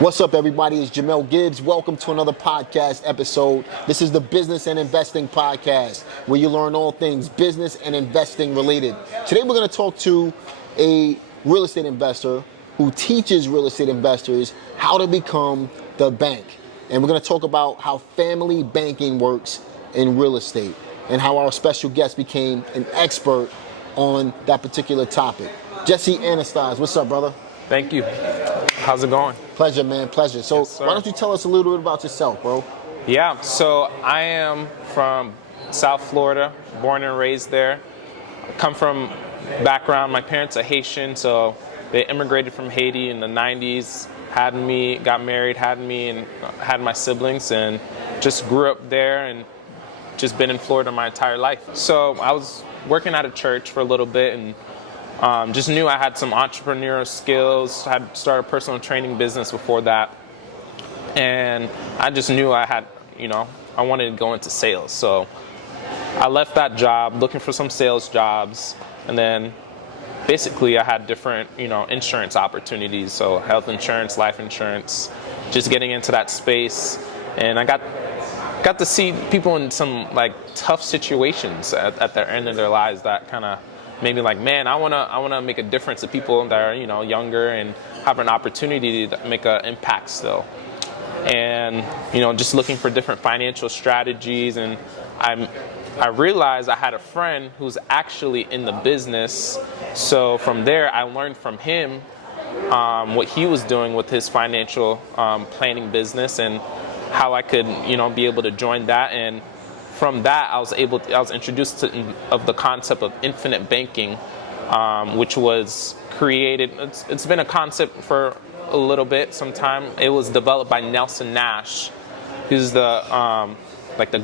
What's up, everybody? It's Jamel Gibbs. Welcome to another podcast episode. This is the Business and Investing Podcast, where you learn all things business and investing related. Today, we're going to talk to a real estate investor who teaches real estate investors how to become the bank. And we're going to talk about how family banking works in real estate and how our special guest became an expert on that particular topic. Jesse Anastase, what's up, brother? Thank you. How's it going? Pleasure, man. Pleasure. So Yes, why don't you tell us a little bit about yourself, bro? Yeah, so I am from South Florida, born and raised there. I come from background, my parents are Haitian, so they immigrated from Haiti in the 90s, had me, got married, had me, and had my siblings, and just grew up there and just been in Florida my entire life. So I was working at a church for a little bit and just knew I had some entrepreneurial skills. I had started a personal training business before that. And I just knew I had, I wanted to go into sales. So I left that job looking for some sales jobs. And then basically I had different, insurance opportunities. So health insurance, life insurance, just getting into that space. And I got to see people in some tough situations at the end of their lives that kind of maybe man, I wanna make a difference to people that are younger and have an opportunity to make an impact still. And just looking for different financial strategies, and I realized I had a friend who's actually in the business. So from there, I learned from him what he was doing with his financial planning business and how I could be able to join that. And from that, I was introduced to the concept of infinite banking, which was created. It's been a concept for a little bit, some time. It was developed by Nelson Nash, who's the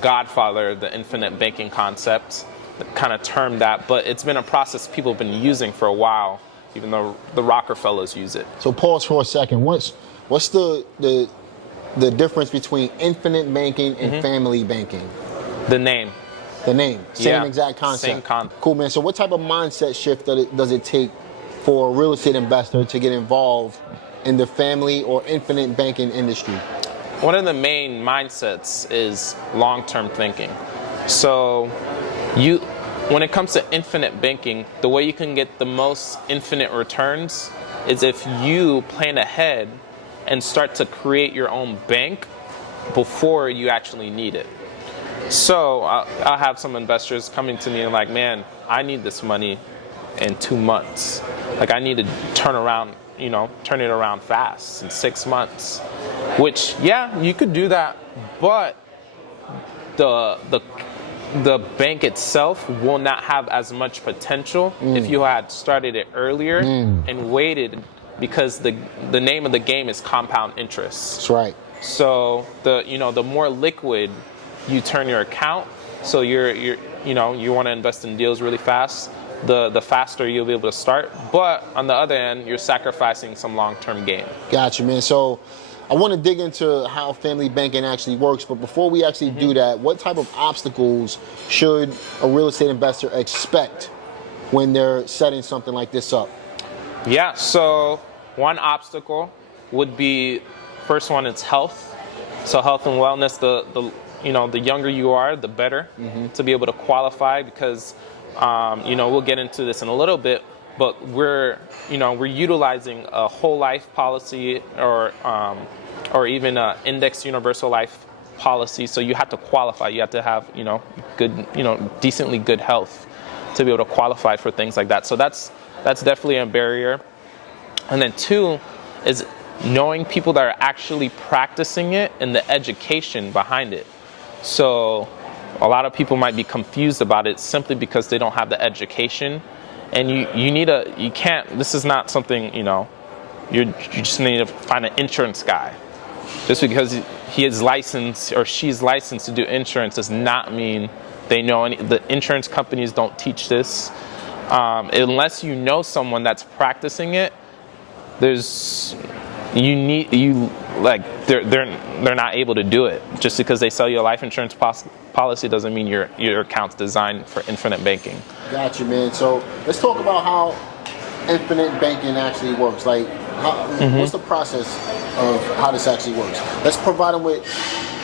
godfather of the infinite banking concept, kind of termed that. But it's been a process people have been using for a while, even though the Rockefellers use it. So pause for a second. What's the difference between infinite banking and family banking? The name. Same exact concept. Same concept. Cool, man. So what type of mindset shift does it take for a real estate investor to get involved in the family or infinite banking industry? One of the main mindsets is long-term thinking. So when it comes to infinite banking, the way you can get the most infinite returns is if you plan ahead and start to create your own bank before you actually need it. So I'll have some investors coming to me and man, I need this money in 2 months. I need to turn it around fast in 6 months. Which, yeah, you could do that, but the bank itself will not have as much potential if you had started it earlier and waited, because the name of the game is compound interest. That's right. So the more liquid you turn your account, so you want to invest in deals really fast, the faster you'll be able to start. But on the other end, you're sacrificing some long-term gain. Gotcha, man. So I want to dig into how family banking actually works, but before we actually do that, what type of obstacles should a real estate investor expect when they're setting something like this up? Yeah, so one obstacle would be, first one, it's health. So health and wellness, the younger you are, the better to be able to qualify, because we'll get into this in a little bit, but we're utilizing a whole life policy or even an indexed universal life policy. So you have to qualify. You have to have good, decently good health to be able to qualify for things like that. So that's definitely a barrier. And then two is knowing people that are actually practicing it and the education behind it. So a lot of people might be confused about it simply because they don't have the education. And you can't, this is not something, you just need to find an insurance guy. Just because he is licensed or she's licensed to do insurance does not mean they know the insurance companies don't teach this. Unless you know someone that's practicing it, they're not able to do it. Just because they sell you a life insurance policy doesn't mean your account's designed for infinite banking. Gotcha, man. So let's talk about how infinite banking actually works? Like, what's the process of how this actually works? Let's provide them with,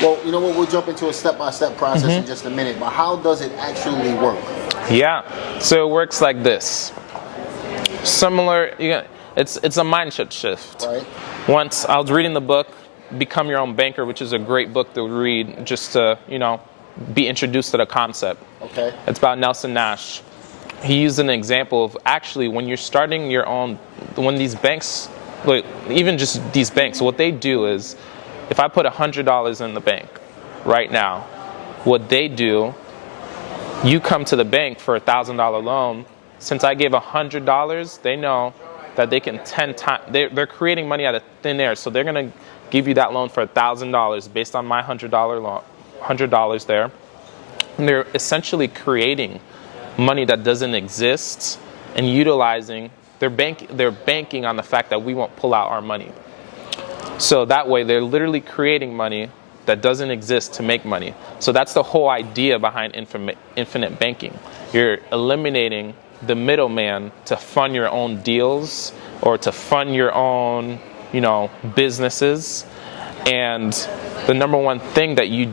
well, you know what, we'll jump into a step-by-step process in just a minute, but how does it actually work? Yeah, so it works like this. Similar, it's a mindset shift. Right. Once I was reading the book, Become Your Own Banker, which is a great book to read just to, be introduced to the concept. Okay. It's about Nelson Nash. He used an example of actually when you're starting your own, when these banks, like even just these banks, what they do is, if I put $100 in the bank right now, what they do, you come to the bank for a $1,000 loan. Since I gave $100, they know that they can 10 times, they're creating money out of thin air. So they're going to give you that loan for $1,000 based on my $100 loan, $100 there. And they're essentially creating money that doesn't exist and utilizing, they're banking on the fact that we won't pull out our money. So that way they're literally creating money that doesn't exist to make money. So that's the whole idea behind infinite banking. You're eliminating the middleman to fund your own deals or to fund your own, businesses. And the number one thing that you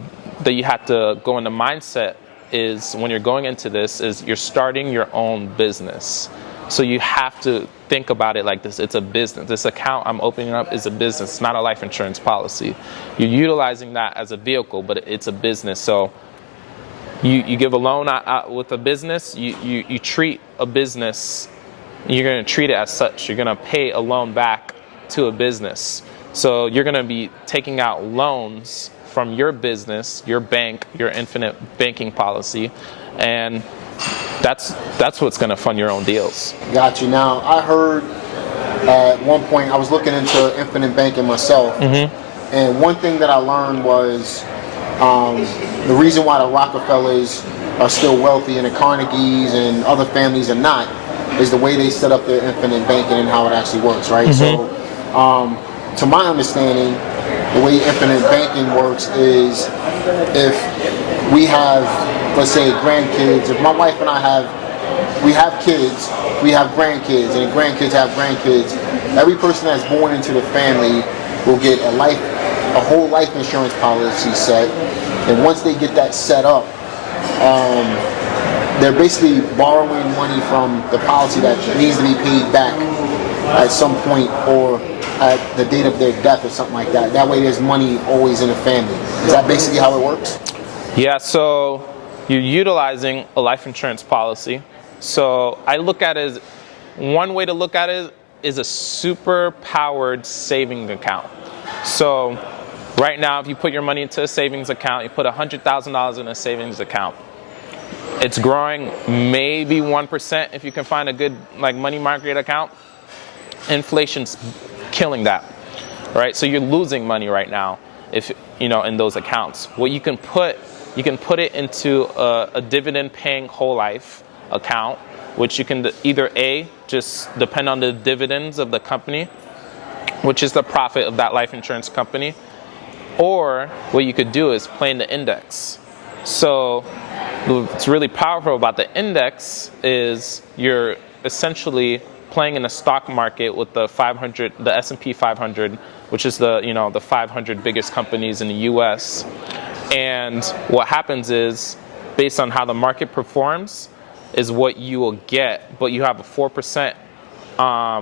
have to go into mindset is when you're going into this is you're starting your own business. So you have to think about it like this. It's a business. This account I'm opening up is a business. It's not a life insurance policy. You're utilizing that as a vehicle, but it's a business. So you give a loan with a business, you treat a business, you're going to treat it as such. You're going to pay a loan back to a business. So you're going to be taking out loans from your business, your bank, your infinite banking policy, and that's what's going to fund your own deals. Got you. Now, I heard at one point, I was looking into infinite banking myself, and one thing that I learned was the reason why the Rockefellers are still wealthy and the Carnegies and other families are not is the way they set up their infinite banking and how it actually works, right? So, to my understanding, the way infinite banking works is if we have, let's say, grandkids, if my wife and I we have kids, we have grandkids, and the grandkids have grandkids, every person that's born into the family will get a whole life insurance policy set, and once they get that set up, they're basically borrowing money from the policy that needs to be paid back at some point or at the date of their death or something like that. That way there's money always in the family. Is that basically how it works? Yeah, so you're utilizing a life insurance policy. So I look at it as, one way to look at it is a super powered savings account. So right now, if you put your money into a savings account, you put $100,000 in a savings account. It's growing maybe 1% if you can find a good money market account. Inflation's killing that, right? So you're losing money right now if in those accounts. What you can put it into a dividend paying whole life account, which you can either just depend on the dividends of the company, which is the profit of that life insurance company, or what you could do is play in the index. So what's really powerful about the index is you're essentially playing in the stock market with the S&P 500, which is the 500 biggest companies in the U.S. And what happens is, based on how the market performs, is what you will get, but you have a 4%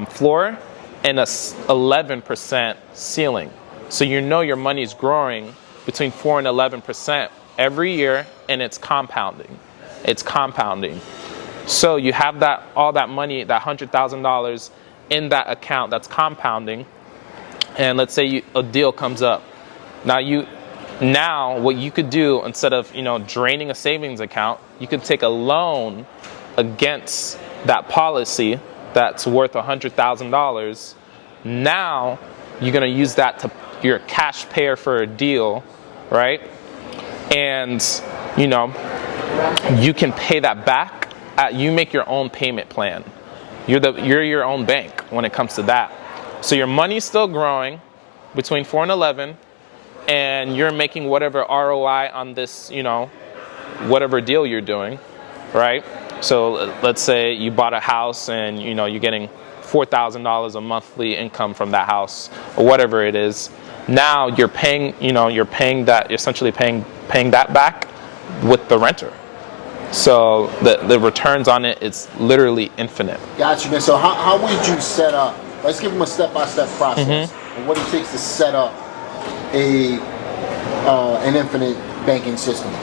floor and a 11% ceiling. So your money is growing between 4 and 11% every year, and it's compounding. It's compounding. So you have all that money, that $100,000 in that account that's compounding, and let's say a deal comes up. Now what you could do, instead of draining a savings account, you could take a loan against that policy that's worth $100,000. Now you're going to use that you're a cash payer for a deal, right? And you can pay that back. You make your own payment plan. You're your own bank when it comes to that. So your money's still growing between 4 and 11, and you're making whatever ROI on this, whatever deal you're doing, right? So let's say you bought a house and you're getting $4,000 a monthly income from that house or whatever it is. Now you're paying that, essentially paying that back with the renter. So the returns on it, it's literally infinite. Gotcha, man. So how would you set up? Let's give them a step-by-step process of what it takes to set up an infinite banking system.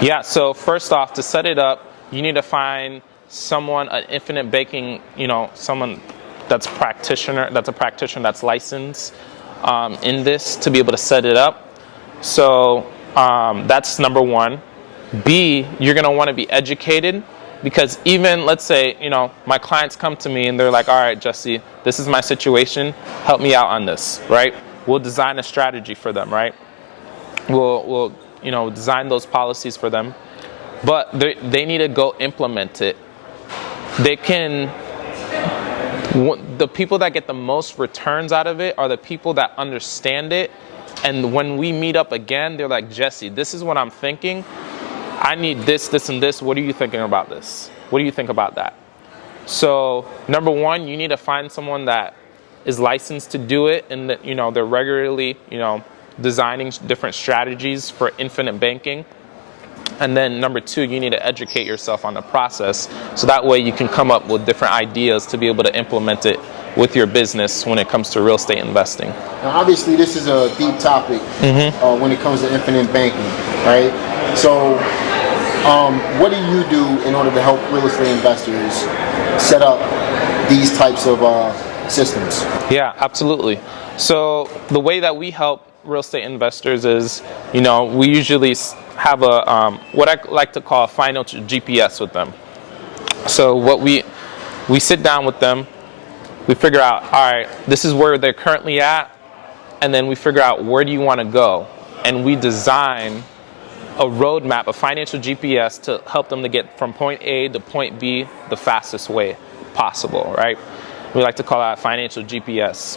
Yeah. So first off, to set it up, you need to find someone, an infinite banking, someone that's a practitioner that's licensed in this to be able to set it up. So that's number one. B, you're going to want to be educated, because even, let's say, my clients come to me and they're like, all right, Jesse, this is my situation. Help me out on this, right? We'll design a strategy for them, right? We'll design those policies for them. But they need to go implement it. The people that get the most returns out of it are the people that understand it. And when we meet up again, they're like, Jesse, this is what I'm thinking. I need this, this, and this. What are you thinking about this? What do you think about that? So number one, you need to find someone that is licensed to do it, and that they're regularly designing different strategies for infinite banking. And then number two, you need to educate yourself on the process, so that way you can come up with different ideas to be able to implement it with your business when it comes to real estate investing. Now, obviously, this is a deep topic when it comes to infinite banking, right? So what do you do in order to help real estate investors set up these types of systems? Yeah, absolutely. So the way that we help real estate investors is, we usually have a what I like to call a financial GPS with them. So what we sit down with them, we figure out, all right, this is where they're currently at, and then we figure out, where do you want to go? And we design a roadmap, a financial GPS, to help them to get from point A to point B the fastest way possible, right? We like to call that financial GPS.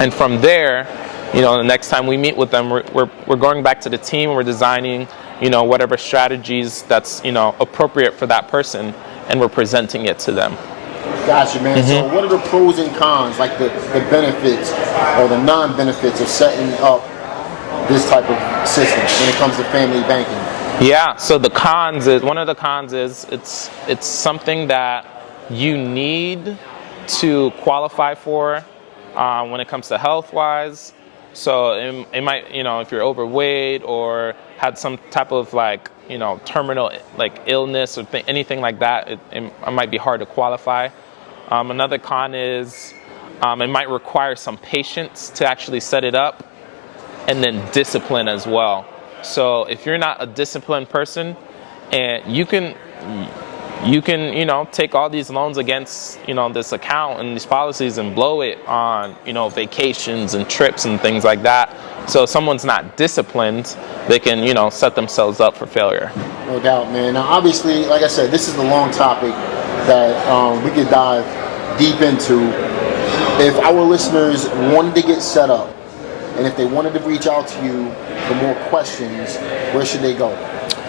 And from there, the next time we meet with them, we're going back to the team, we're designing, whatever strategies that's, appropriate for that person, and we're presenting it to them. Gotcha, man. So what are the pros and cons, like the benefits or the non-benefits of setting up this type of system when it comes to family banking? Yeah, so one of the cons is it's something that you need to qualify for when it comes to health-wise. So it might, if you're overweight or had some type of terminal illness or anything like that, it might be hard to qualify. Another con is it might require some patience to actually set it up, and then discipline as well. So if you're not a disciplined person, and you can take all these loans against this account and these policies and blow it on vacations and trips and things like that. So if someone's not disciplined, they can set themselves up for failure. No doubt, man. Now obviously, like I said, this is a long topic that we could dive deep into. If our listeners wanted to get set up, and if they wanted to reach out to you for more questions, where should they go?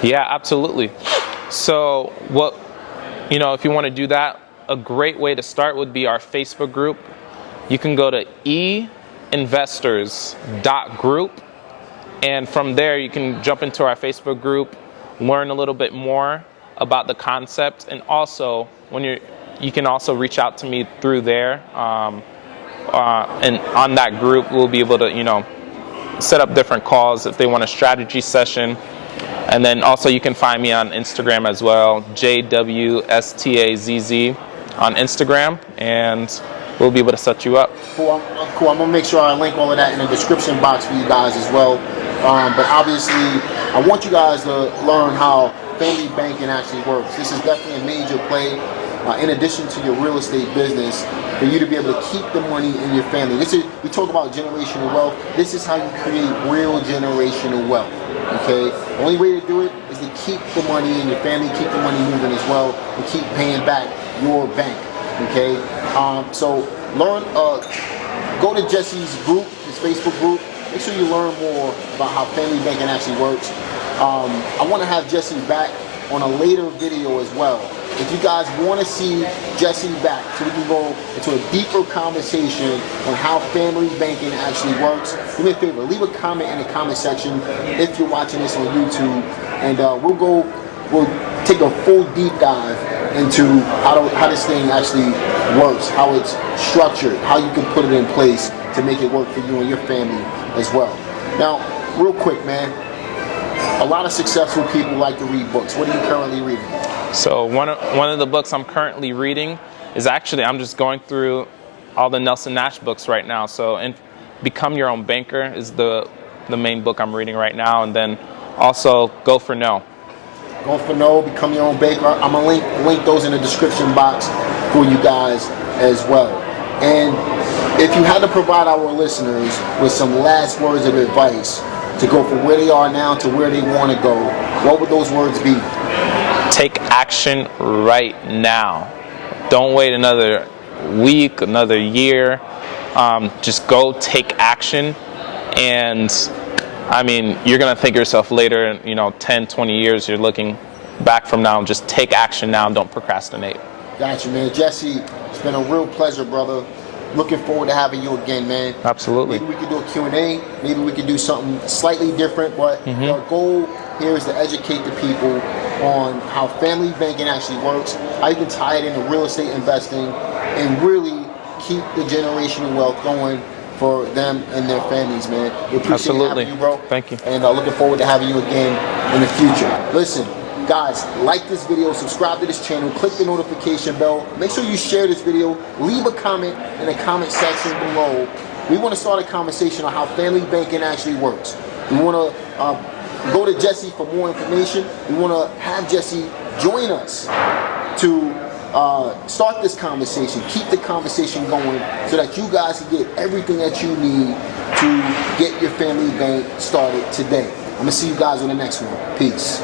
Yeah, absolutely. So if you want to do that, a great way to start would be our Facebook group. You can go to einvestors.group, and from there you can jump into our Facebook group, learn a little bit more about the concept, and also you can also reach out to me through there. And on that group, we'll be able to set up different calls if they want a strategy session. And then also you can find me on Instagram as well, JWSTAZZ on Instagram, and we'll be able to set you up. Cool. I'm going to make sure I link all of that in the description box for you guys as well. But obviously, I want you guys to learn how family banking actually works. This is definitely a major play, in addition to your real estate business, for you to be able to keep the money in your family. We talk about generational wealth. This is how you create real generational wealth. Okay, the only way to do it is to keep the money in your family, keep the money moving as well, and keep paying back your bank. Okay, so go to Jesse's group, his Facebook group. Make sure you learn more about how family banking actually works. I want to have Jesse back on a later video as well, if you guys want to see Jesse back so we can go into a deeper conversation on how family banking actually works, do me a favor, leave a comment in the comment section if you're watching this on YouTube, and we'll take a full deep dive into how this thing actually works, how it's structured, how you can put it in place to make it work for you and your family as well. Now, real quick, man, a lot of successful people like to read books. What are you currently reading? So one of the books I'm currently reading is actually, I'm just going through all the Nelson Nash books right now. So Become Your Own Banker is the main book I'm reading right now, and then also Go for No. Go for No, Become Your Own Banker. I'm gonna link those in the description box for you guys as well. And if you had to provide our listeners with some last words of advice to go from where they are now to where they want to go, what would those words be? Take action right now. Don't wait another week, another year. Just go take action. And I mean, you're going to thank yourself later, 10, 20 years, you're looking back from now. Just take action now. Don't procrastinate. Gotcha, man. Jesse, it's been a real pleasure, brother. Looking forward to having you again, man. Absolutely. Maybe we could do a Q&A. Maybe we could do something slightly different, but our goal here is to educate the people on how family banking actually works, how you can tie it into real estate investing, and really keep the generational wealth going for them and their families, man. We appreciate having you, bro. Thank you. And looking forward to having you again in the future. Listen, guys, like this video, subscribe to this channel, click the notification bell. Make sure you share this video. Leave a comment in the comment section below. We want to start a conversation on how family banking actually works. We want to go to Jesse for more information. We want to have Jesse join us to start this conversation, keep the conversation going so that you guys can get everything that you need to get your family bank started today. I'm going to see you guys on the next one. Peace.